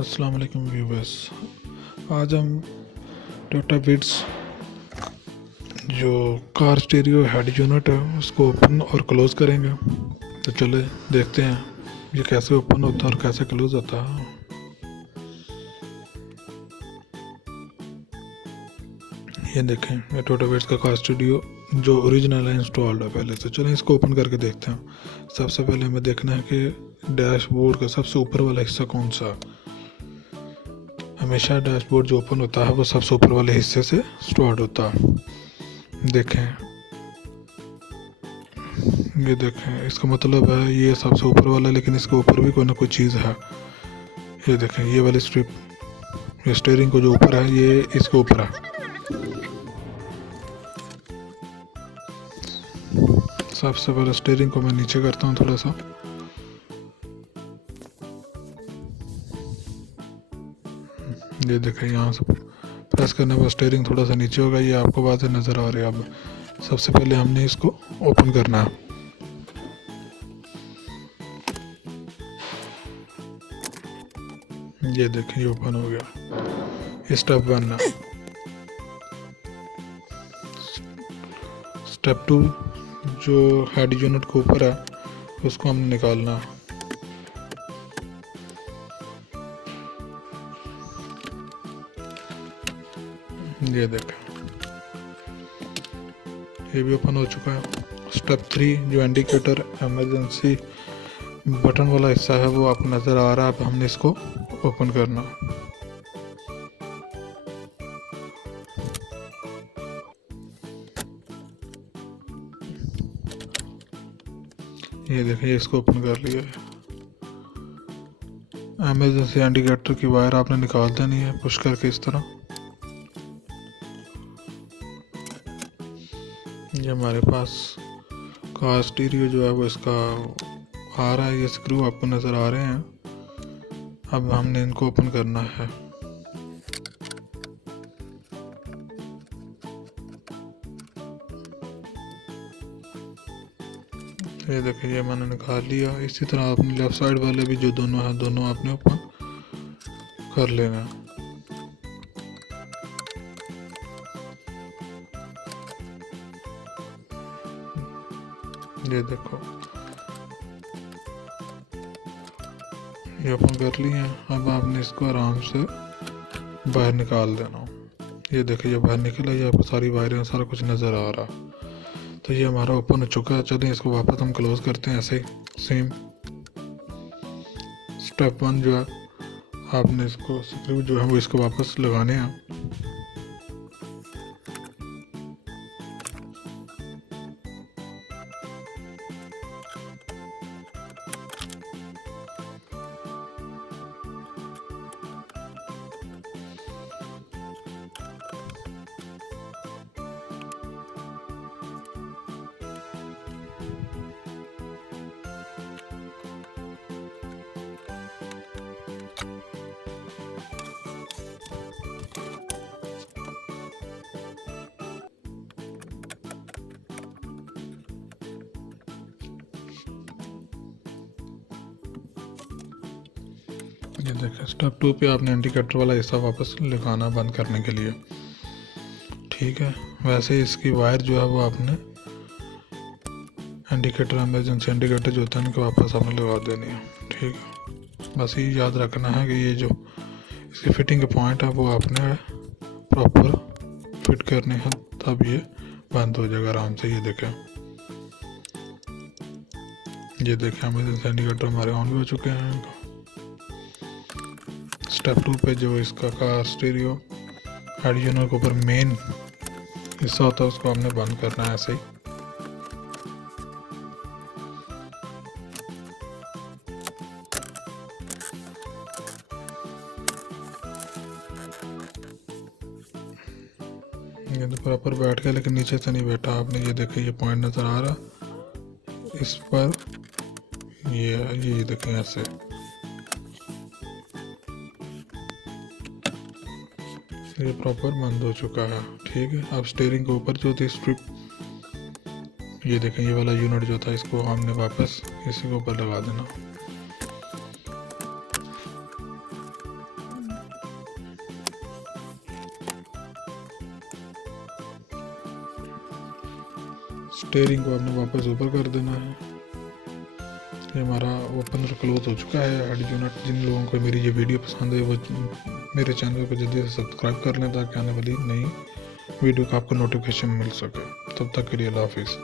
अस्सलाम वालेकुम व्यूवर्स। आज हम टोयोटा विट्स जो कार स्टीरियो हेड यूनिट है उसको ओपन और क्लोज़ करेंगे। तो चले देखते हैं ये कैसे ओपन होता है और कैसे क्लोज़ होता है। ये देखें, ये टोयोटा विट्स का कार स्टीरियो जो ओरिजिनल है इंस्टॉल्ड है पहले से। चलें इसको ओपन करके देखते हैं। सबसे पहले हमें देखना है कि डैशबोर्ड का सबसे ऊपर वाला हिस्सा कौन सा है। हमेशा डैशबोर्ड जो ओपन होता है वो सबसे ऊपर वाले हिस्से से स्टार्ट होता है। देखें, ये देखें, इसका मतलब है ये सबसे ऊपर वाला, लेकिन इसके ऊपर भी कोई ना कोई चीज़ है। ये देखें, ये वाली स्ट्रिप, ये स्टीयरिंग को जो ऊपर है ये इसके ऊपर है। सबसे पहले स्टीयरिंग को मैं नीचे करता हूँ थोड़ा सा। ये देखें, यहाँ से प्रेस करने पर स्टीयरिंग थोड़ा सा नीचे होगा। ये आपको बातें नज़र आ रही है। अब सबसे पहले हमने इसको ओपन करना है। ये देखें, ये ओपन हो गया। स्टेप 1 है। स्टेप 2 जो हेड यूनिट के ऊपर है उसको हमने निकालना है। ये देखें, ये भी ओपन हो चुका है। स्टेप 3 जो इंडिकेटर इमरजेंसी बटन वाला हिस्सा है वो आपको नज़र आ रहा है। अब हमने इसको ओपन करना। ये देखिए, इसको ओपन कर लिया है। इमरजेंसी इंडिकेटर की वायर आपने निकाल देनी है पुश करके इस तरह। ये हमारे पास कार स्टीरियो जो है वो इसका आ रहा है। ये स्क्रू आपको नज़र आ रहे हैं। अब हमने इनको ओपन करना है। ये देखिए, ये मैंने निकाल लिया। इसी तरह आपने लेफ्ट साइड वाले भी जो दोनों हैं दोनों आपने ओपन कर लेना। ये देखो, ये ओपन कर लिए हैं। अब आपने इसको आराम से बाहर निकाल देना। ये देखिए, ये बाहर निकला। ये आपको सारी वायरें सारा कुछ नज़र आ रहा। तो ये हमारा ओपन हो चुका है। चलिए इसको वापस हम क्लोज करते हैं ऐसे ही सेम। स्टेप 1 जो है, आपने इसको स्क्रू जो है वो इसको वापस लगाने हैं। ये देखिए, स्टेप 2 पे आपने इंडिकेटर वाला हिस्सा वापस लगाना बंद करने के लिए। ठीक है, वैसे इसकी वायर जो है वो आपने इंडिकेटर इमरजेंसी इंडिकेटर जो होता है इनके वापस आपने लगा देनी है। ठीक है, बस ये याद रखना है कि ये जो इसके फिटिंग के पॉइंट है वो आपने प्रॉपर फिट करने हैं, तब ये बंद हो जाएगा आराम से। ये देखें, ये देखें, इमरजेंसी इंडिकेटर हमारे ऑन भी हो चुके हैं। स्टेप 2 पे जो इसका कार स्टीरियो हेड यूनिट के ऊपर मेन हिस्सा होता है उसको हमने बंद करना है ऐसे ही। ये तो प्रॉपर बैठ गया, लेकिन नीचे से नहीं बैठा। आपने ये देखिए, ये पॉइंट नज़र आ रहा इस पर। ये देखें ऐसे। ये प्रॉपर बंद हो चुका है। ठीक है, अब स्टीयरिंग के ऊपर जो थी स्ट्रिप, ये देखें, ये वाला यूनिट जो था इसको हमने वापस इसी के ऊपर लगा देना। स्टेयरिंग को आपने वापस ऊपर कर देना है। ये हमारा ओपनर क्लोज हो चुका है। Head unit. जिन लोगों को मेरी ये वीडियो पसंद है वो मेरे चैनल को जल्दी से सब्सक्राइब कर लें ताकि आने वाली नई वीडियो का आपको नोटिफिकेशन मिल सके। तब तक के लिए अल्लाह हाफिज़।